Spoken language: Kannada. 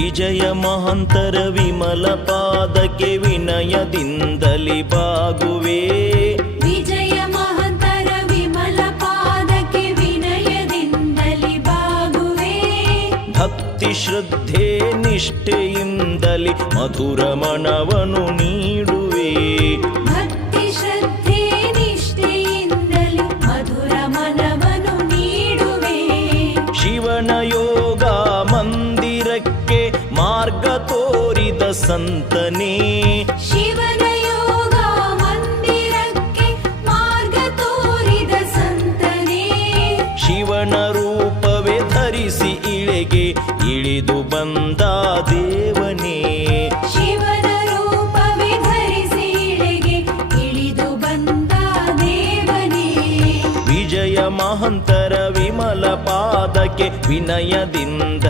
ವಿಜಯ ಮಹಂತರ ವಿಮಲ ಪಾದಕ್ಕೆ ವಿನಯದಿಂದಲಿ ಬಾಗುವೆ. ವಿಜಯ ಮಹಂತರ ವಿಮಲ ಪಾದಕ್ಕೆ ವಿನಯದಿಂದಲಿ ಬಾಗುವೆ. ಭಕ್ತಿ ಶ್ರದ್ಧೆ ನಿಷ್ಠೆಯಿಂದಲಿ ಮಧುರ ಮನವನು ನೀಡುವೆ. ಭಕ್ತಿ ಶ್ರದ್ಧೆ ನಿಷ್ಠೆಯಿಂದಲಿ ಮಧುರ ಮನವನು ನೀಡುವೆ. ಶಿವನ ಯೋಗ ಮಂದಿರಕ್ಕೆ ಮಾರ್ಗ ತೋರಿದ ಸಂತನೇ. ಶಿವನ ಯೋಗ ಮಂದಿರಕ್ಕೆ ಮಾರ್ಗ ತೋರಿದ ಸಂತನೇ. ಶಿವನ ರೂಪವೇ ಧರಿಸಿ ಇಳೆಗೆ ಇಳಿದು ಬಂದ ದೇವನೇ. ಶಿವನ ರೂಪವೇ ಧರಿಸಿ ಇಳೆಗೆ ಇಳಿದು ಬಂದ ದೇವನೇ. ವಿಜಯ ಮಹಂತರ ವಿಮಲ ಪಾದಕ್ಕೆ ವಿನಯದಿಂದ